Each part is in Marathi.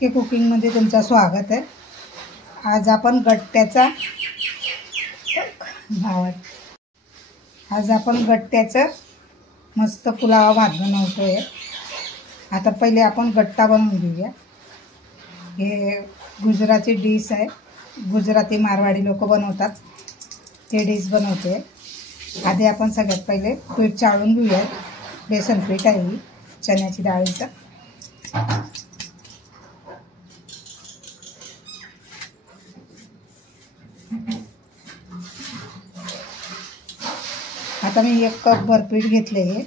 के कुकिंगमध्ये तुमचं स्वागत आहे। आज आपण गट्ट्याचा मस्त पुलाव भात बनवतोय। आता पहिले आपण गट्टा बनवून घेऊया। हे गुजराती डिश आहे, गुजराती मारवाडी लोक बनवतात ते डिश बनवते। आधी आपण सगळ्यात पहिले पीठ चाळून घेऊया। बेसन पीठ आहे चण्याची डाळीचं। आता मी 1 कप भर पीठ घेतले आहे।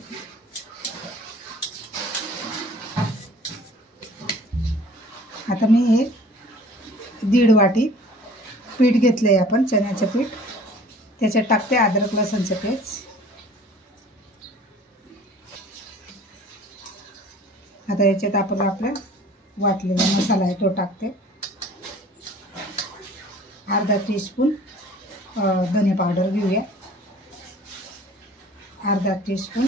आता मी 1.5 वाटी पीठ घेतले आपण चण्याचं पीठ। त्याच्यात टाकते अद्रक लसूणचं पेस्ट। आता याच्यात आपण आपला वाटलेला मसाला आहे तो टाकते। अर्धा टीस्पून धने पावडर घेऊया। अर्धा टीस्पून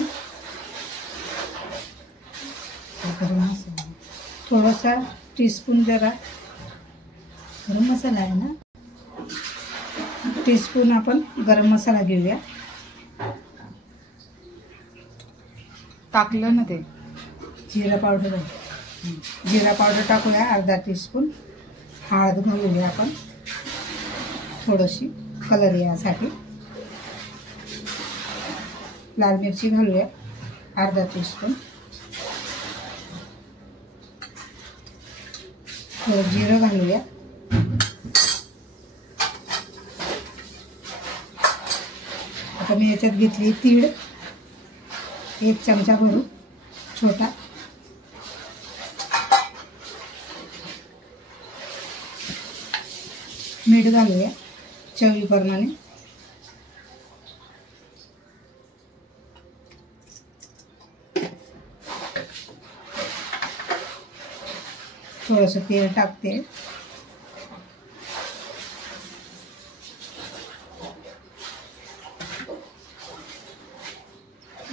गरम मसाला, थोडासा टीस्पून जरा गरम मसाला आहे ना, टीस्पून आपण गरम मसाला घेऊया। टाकलं ना ते जिरा पावडर आहे, जिरा पावडर टाकूया। अर्धा टीस्पून हळद घालूया आपण थोडीशी कलर यासाठी। लाल मिरची घालूया अर्धा टीस्पून। थोडं जिरं घालूया। आता मी याच्यात घेतली तीळ 1 चमचा भरून छोटा। मीठ घालूया चवीप्रमाणे। थोडंसं तेल टाकते।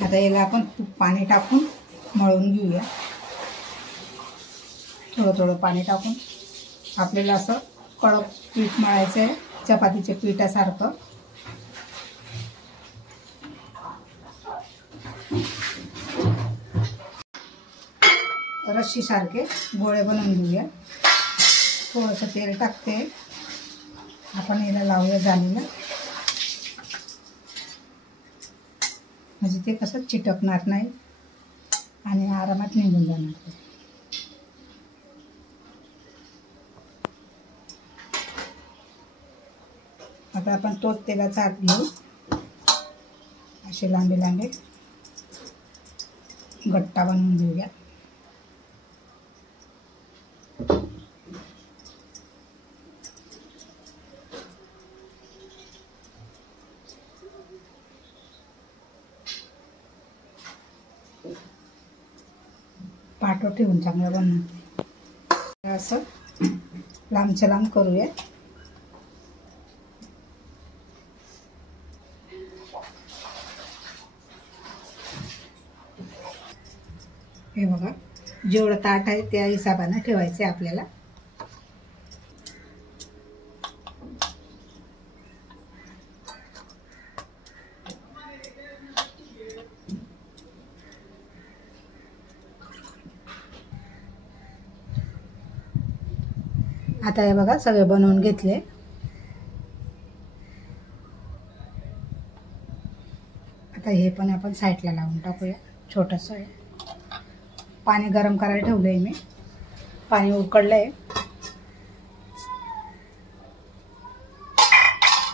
आता याला आपण पाणी टाकून मळून घेऊया। थोडं थोडं पाणी टाकून आपल्याला असं कडक पीठ मळायचं आहे, चपातीच्या पिठासारखं। रस्सी सारखे गोळे बनवून घेऊया। थोडंसं तेल टाकते, आपण याला लावूया जालीला, म्हणजे ते कसं चिटकणार नाही आणि आरामात निघून जाणार। आता आपण तोच तेलाचा हात घेऊ, असे लांबे लांबे गट्टा बनवून घेऊया। पाटो ठेवून चांगलं बनवते। असं लांबच्या लांब करूया। हे बघा, जेवढं ताट आहे त्या हिशोबाने ठेवायचे आपल्याला। आता हे बघा सगळे बनवून घेतले। आता हे पण आपण साईडला लावून टाकूया। छोटंसं आहे, पाणी गरम करायला ठेवलंय मी, पाणी उकळलंय।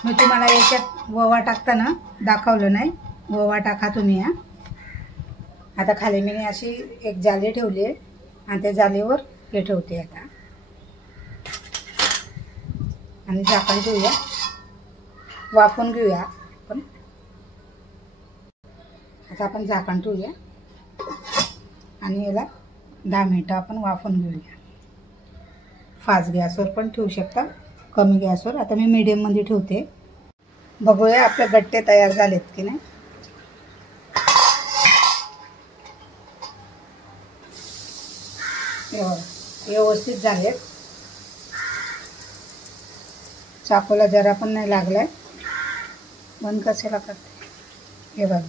मी तुम्हाला याच्यात ओवा टाकताना दाखवलं नाही, ओवा टाका तुम्ही। आता खाली मी अशी एक जाली ठेवली आहे आणि त्या जालीवर हे ठेवते आता, आणि झाकण ठेवूया, वाफवून घेऊया आपण। आता आपण झाकण ठेवूया आणि याला 10 मिनिटं आपण वाफवून घेऊया। फास्ट गॅसवर पण ठेवू शकता, कमी गॅसवर। आता मी मीडियम मध्ये ठेवते। बघूया आपले गट्टे तयार झालेत की नाही। व्यवस्थित झालेत. चाकूला जरा पण नाही लागलाय. बंद कशाला करते. हे बघा,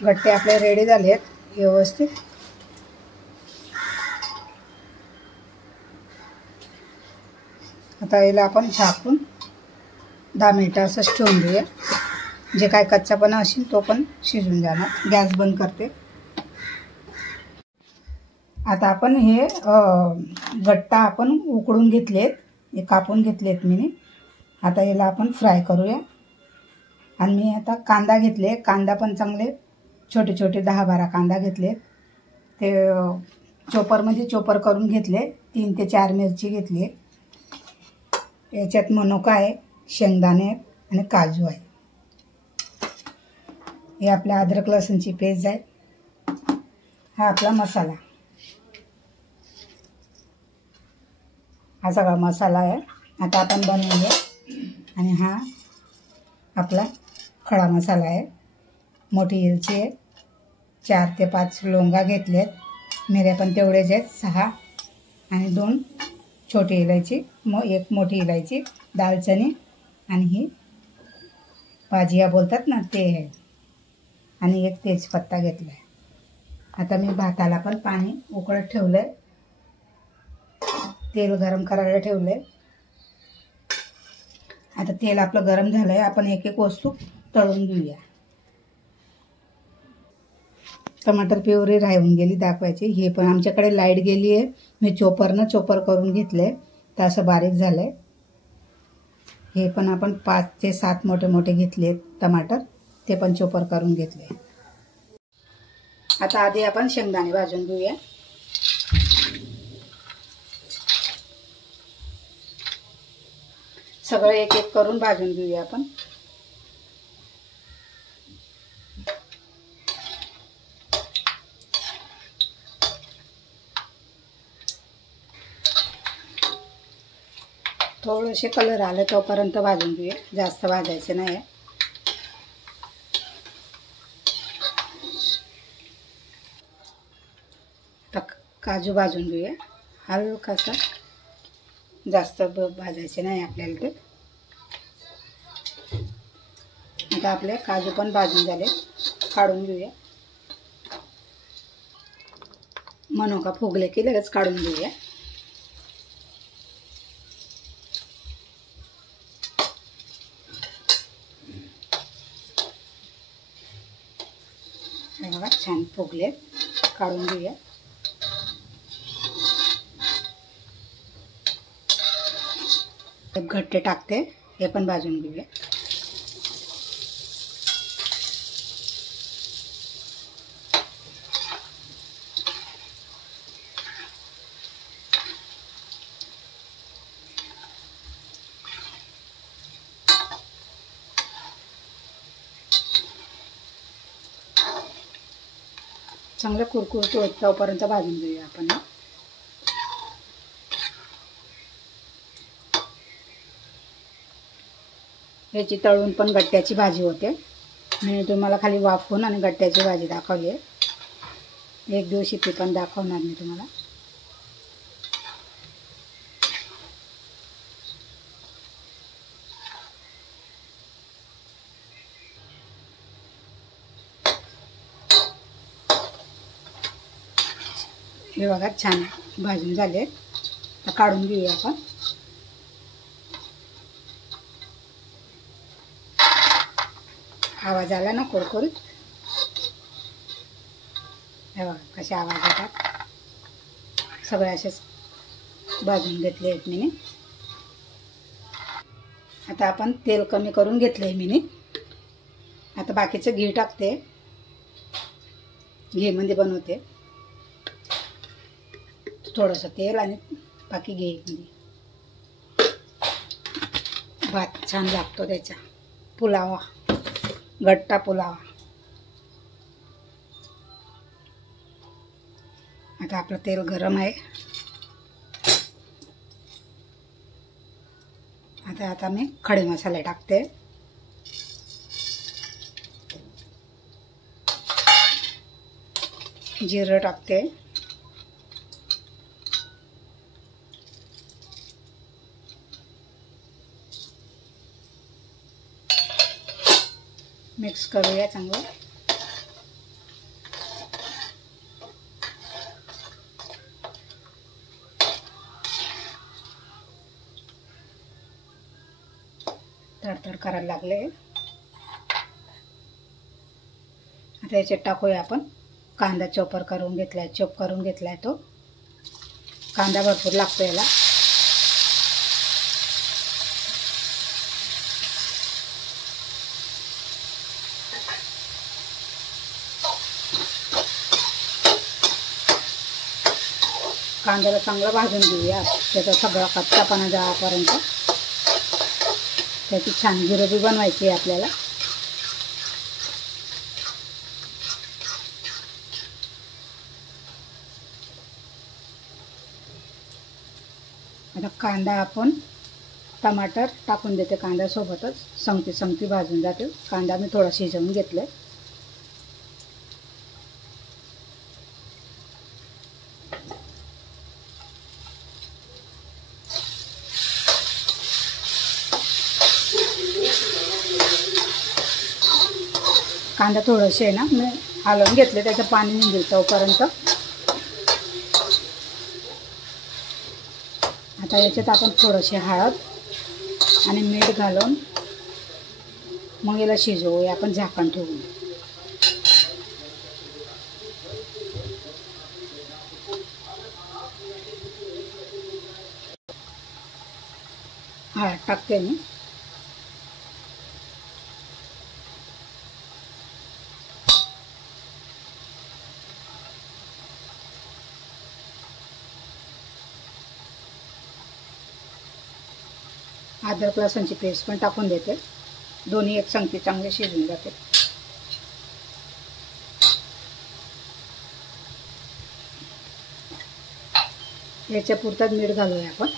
गट्टे आपले रेडी झालेत व्यवस्थित. आता याला आपण झाकून 10 मिनिटं असंच ठेवून देऊया. जे काय कच्चापणा असेल तो पण शिजून जाणार. गॅस बंद करते. आता आपण हे गट्टा आपण उकडून घेतलेत, हे कापून घेतलेत मी. आता याला आपण फ्राय करूया. आणि मी आता कांदा घेतले. कांदा पण चांगले छोटे छोटे 10-12 कांदा घेतले. ते चॉपरमध्ये चॉपर करून घेतले. 3 ते 4 मिरची घेतली. याच्यात मनुका आहे, शेंगदाणे आहेत आणि काजू आहे. हे आपल्या अद्रक लसूणची पेस्ट आहे. हा आपला मसाला, हा सगळा मसाला आहे. आता आपण बनवूया. आणि हा आपला खडा मसाला आहे. मोठी इलायची आहे, 4 ते 5 लवंगा घेतलेत. मिऱ्या पण तेवढेच आहेत 6. आणि 2 छोटी इलायची, 1 मोठी इलायची, दालचिनी आणि ही भाजिया बोलतात ना ते आहे. आणि 1 तेजपत्ता घेतला आहे. आता मी भाताला पण पाणी उकळत ठेवलं आहे. तेल गरम करायला ठेवलं आहे. आता तेल आपलं गरम झालं आहे. आपण एक एक वस्तू तळून घेऊया. टमाटर प्युरी राहून गेली दाखवायची. हे पण आमच्याकडे लाईट गेली आहे. मी चॉपर करून घेतले तर असं बारीक झालं आहे. हे पण आपण 5 ते 7 मोठे मोठे घेतले टमाटर, ते पण चॉपर करून घेतले. आता आधी आपण शेंगदाणे भाजून घेऊया. सगळं एक एक करून भाजून घेऊया आपण. थोडेसे कलर आले तोपर्यंत भाजून घेऊया. जास्त भाजायचे नाही. आता काजू भाजून घेऊया हलकासा. जास्त भाजायचे नाही आपल्याला ते. आता आपले काजू पण भाजून झाले, काढून घेऊया. मनुका फुगले की लगेच काढून घेऊया. बघा छान फुगले, काढून घेऊया. घट्टे टाकते, हे पण भाजून घेऊया. चांगलं कुरकुरीत होईपर्यंत भाजून घेऊया आपण. याची तळून पण गट्ट्याची भाजी होते. मी तुम्हाला खाली वाफवून आणि गट्ट्याची भाजी दाखवली आहे. एक दिवशी ती पण दाखवणार मी तुम्हाला. हे बघा छान भाजून झाले. आता काढून घेऊया आपण. आवाज आला ना कुरकुरीत. हे बघा कसे आवाज येतात. सगळे असेच भाजून घेतले आहेत मी. आता आपण तेल कमी करून घेतलंय मी. आता बाकीचं घी टाकते. घी मध्ये बनवते. थोडंसं तेल आणि बाकी घी मध्ये. भात छान लागतो त्याचा. पुलावा, गट्टा पुलावा. आता आपलं तेल गरम आहे. आता मी खडे मसाले टाकते. जिरं टाकते, मिक्स करूया चांगलं. तडतड करायला लागले. आता याच्यात टाकूया आपण कांदा चॉप करून घेतलाय तो. कांदा भरपूर लागतो याला. कांद्याला चांगलं भाजून घेऊया, त्याचा सगळा कच्चापणा जाईपर्यंत. त्याची छान गिरवी बनवायची आहे आपल्याला. आता कांदा आपण टमाटर टाकून देते. कांद्यासोबतच संगती भाजून जाते. कांदा मी थोडा शिजवून घेतलाय. कांदा थोडंसं आहे ना मी हलवून घेतले, त्याचं पाणी निघेल तोपर्यंत. आता याच्यात आपण थोडीशी हळद आणि मीठ घालून मग याला शिजवूया आपण झाकण ठेवून. हळद टाकते मी. अद्रक लसूणची पेस्ट पण टाकून देते. दोन्ही एक संगती चांगले शिजून जाते. याच्या पुरतात मीठ घालूया आपण.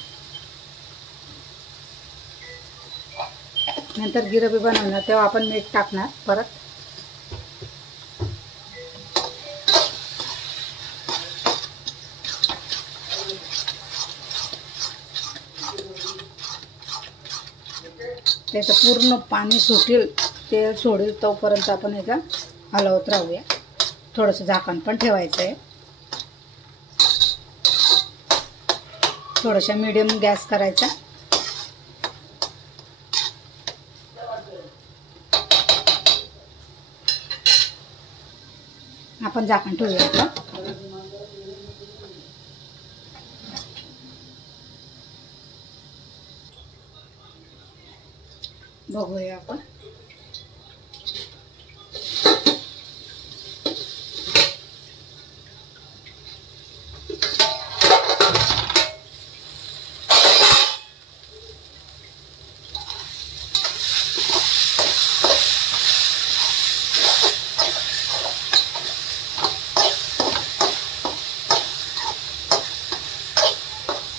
नंतर गिरवी बनवणार तेव्हा आपण मीठ टाकणार परत. त्याचं पूर्ण पाणी सुटेल, तेल सोडेल तोपर्यंत आपण याचा हलवत राहूया. थोडंसं झाकण पण ठेवायचं आहे. थोडासा मीडियम गॅस करायचा. आपण झाकण ठेवूया आता. बघूया आपण.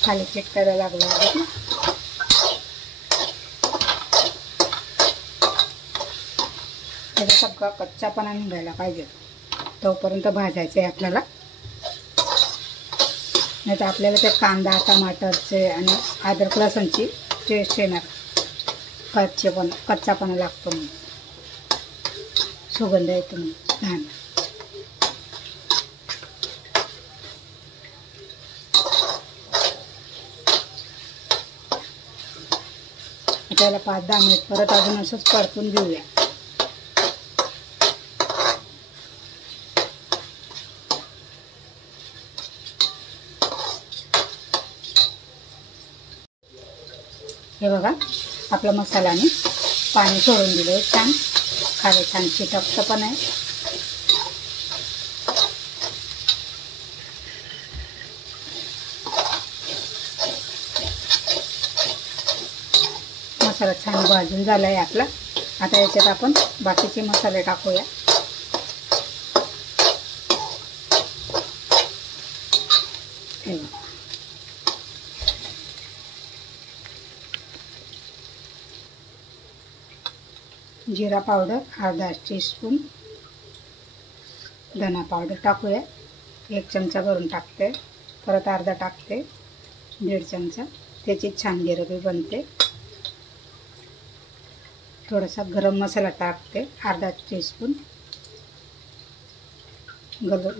खाली चिटकायला लागला आहे. त्याचा सगळा कच्चापणा निघायला पाहिजे तोपर्यंत भाजायचं आहे आपल्याला. नाही तर आपल्याला ते कांदा टमाटरचे आणि अद्रक लसूणची टेस्ट येणार. कच्चापणा लागतो म्हणून, सुगंध येतो म्हणून. त्याला 5-10 मिनिट परत अजून असंच परतून घेऊया. हे बघा आपला मसाल्याने पाणी सोडून दिलं छान. खाली छान चिटकतं पण आहे. मसाला छान भाजून झाला आहे आपला. आता याच्यात आपण बाकीचे मसाले टाकूया. जिरा पावडर अर्धा टीस्पून, धना पावडर टाकूया. 1 चमचा भरून टाकते, परत अर्धा टाकते, 1.5 चमचा, त्याची छान गिरवी बनते. थोडासा गरम मसाला टाकते, अर्धा टीस्पून.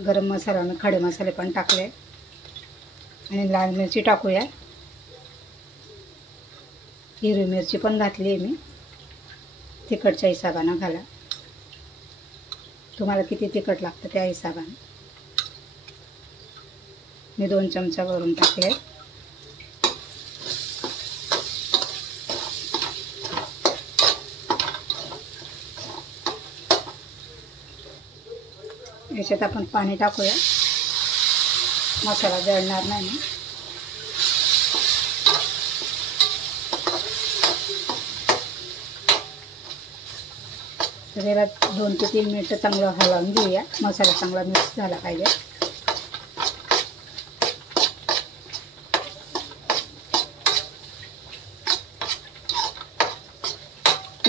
गरम मसाला आणि खडे मसाले पण टाकले आणि लाल मिरची टाकूया. हिरवी मिरची पण घातली आहे मी. तिखटच्या हिशोबानं घाला, तुम्हाला किती तिखट लागतं त्या हिशोबाने. मी 2 चमचा भरून टाकले. याच्यात आपण पाणी टाकूया, मसाला जळणार नाही ना. तर याला 2 ते 3 मिनिटं चांगलं हलवून घेऊया. मसाला चांगला मिक्स झाला पाहिजे.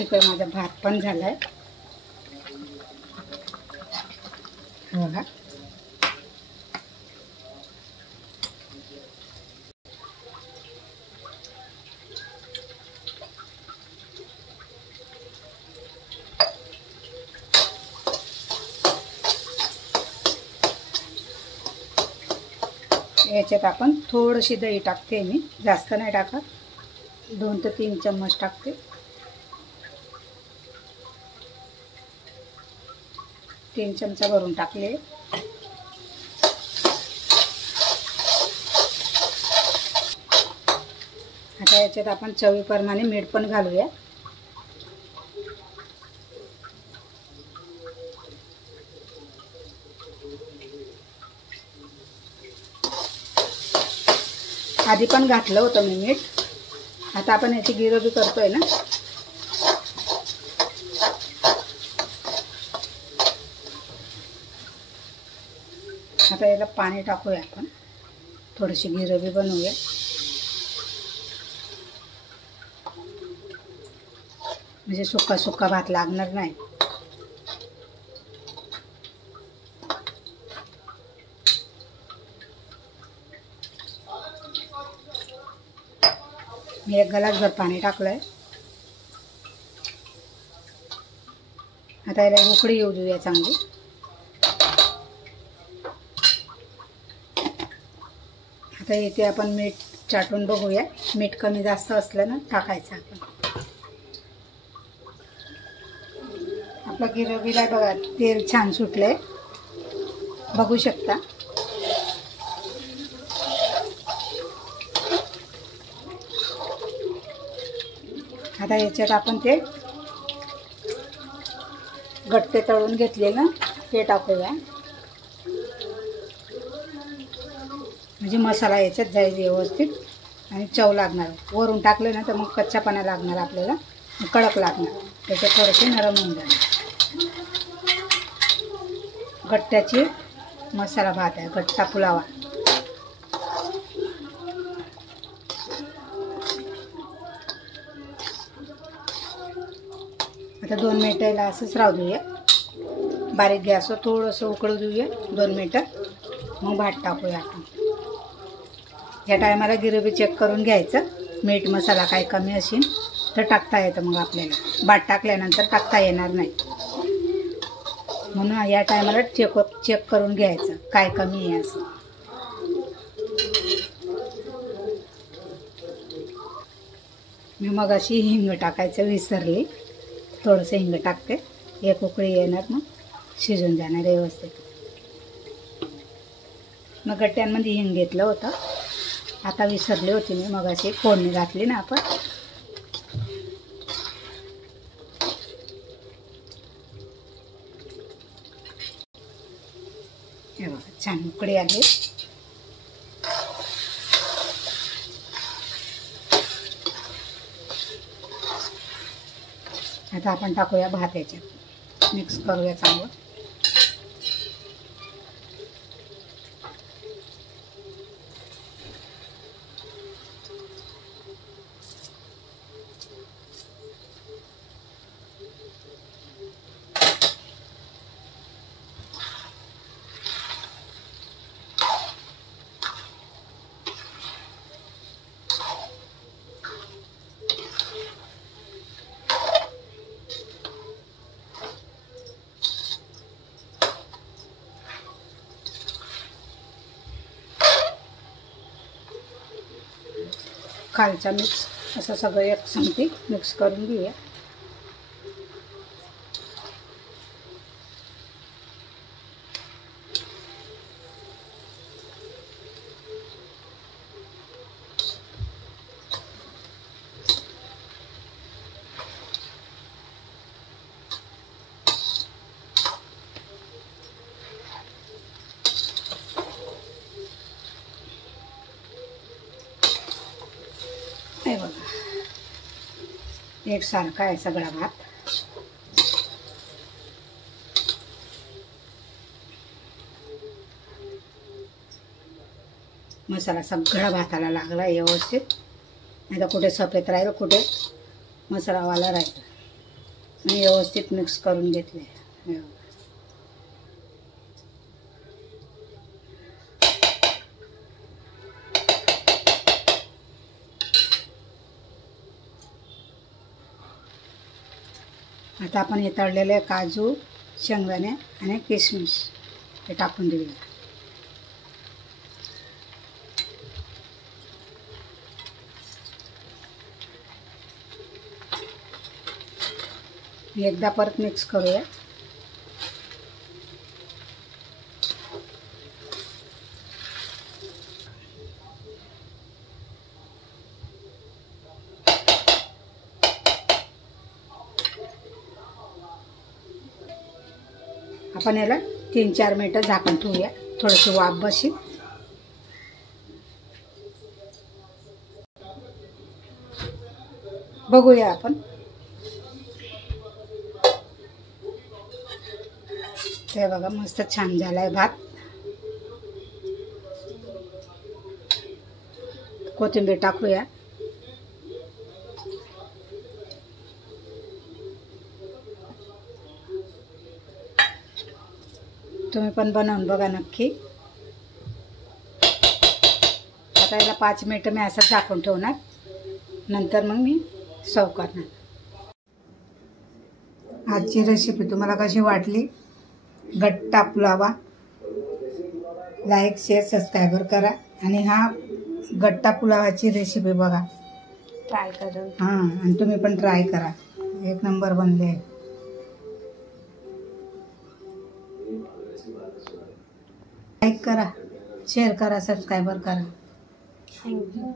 इकडे माझा भात पण झाला आहे बघा. याच्यात आपण थोडीशी दही टाकते मी, जास्त नाही टाकत. 2 ते 3 चम्मच टाकते. तीन चमचा भरून टाकले. आता याच्यात आपण चवीप्रमाणे मीठ पण घालूया. आधी पण घातलं होतं मी मीठ. आता आपण याची गिरवी करतोय ना, आता याला पाणी टाकूया आपण, थोडीशी गिरवी बनवूया. म्हणजे सुक्का सुक्का भात लागणार नाही. मी 1 ग्लासभर पाणी टाकलंय. आता याला उकळी येऊ देऊया चांगली. आता इथे आपण मीठ चाटून बघूया. मीठ कमी जास्त असलं ना टाकायचं आपण. आपलं गिरवीला बघा तेल छान सुटले, बघू शकता. आता याच्यात आपण ते गट्टे तळून घेतले ना ते टाकूया. म्हणजे मसाला याच्यात जाईल व्यवस्थित आणि चव लागणार. वरून टाकले ना तर मग कच्चापणा लागणार आपल्याला, कडक लागणार. त्याचे थोडेसे नरम होऊन जाणार. गट्ट्याची मसाला भात आहे, गट्टा पुलावा. आता 2 मिनिटं याला असंच राहू देऊया. बारीक गॅसवर थोडंसं उकळू देऊया 2 मिनिटं. मग भात टाकूया आपण. या टायमाला गिरवी चेक करून घ्यायचं. मीठ मसाला काय कमी असेल तर टाकता येतं मग आपल्याला. भात टाकल्यानंतर टाकता येणार नाही, म्हणून या टायमाला चेक करून घ्यायचं काय कमी आहे असं. मी मग अशी हिंग टाकायचं विसरली. थोडंसं हिंग टाकते. 1 उकळी येणार मग शिजून जाणार व्यवस्थित. मग गट्ट्यांमध्ये हिंग घेतलं होतं, आता विसरली होती मी. मग अशी फोडणी घातली ना आपण. हे बघा छान उकळी आली. आता आपण टाकूया भात याच्यात, मिक्स करूया चांगलं. खालचा मिक्स असं सगळं एक संगती मिक्स करून घेऊया. हे बघा एकसारखा आहे सगळा भात. मसाला सगळा भाताला लागला व्यवस्थित, नाही तर कुठे सफेद राहिलं कुठे मसालावाला राहिलं. आणि व्यवस्थित मिक्स करून घेतले. आता आपण हे तळलेले काजू, शेंगदाणे आणि किशमिश हे टाकून देऊया. एकदा परत मिक्स करूया. आपण याला 3-4 मिनिटं झाकण ठेवूया, थोडीशी वाफ बशी. बघूया आपण. ते बघा मस्त छान झालाय भात. कोथिंबीर टाकूया. तुम्ही पण बनवून बघा नक्की. आता याला 5 मिनिटं मी असं झाकून ठेवणार, नंतर मग मी सर्व करणार. आजची रेसिपी तुम्हाला कशी वाटली? गट्टा पुलावा लाईक, शेअर, सबस्क्राईबर करा. आणि हा गट्टा पुलावाची रेसिपी बघा, ट्राय करा. हां, आणि तुम्ही पण ट्राय करा. एक नंबर बनले. लाईक करा, शेअर करा, सबस्क्राईबर करा. थँक्यू.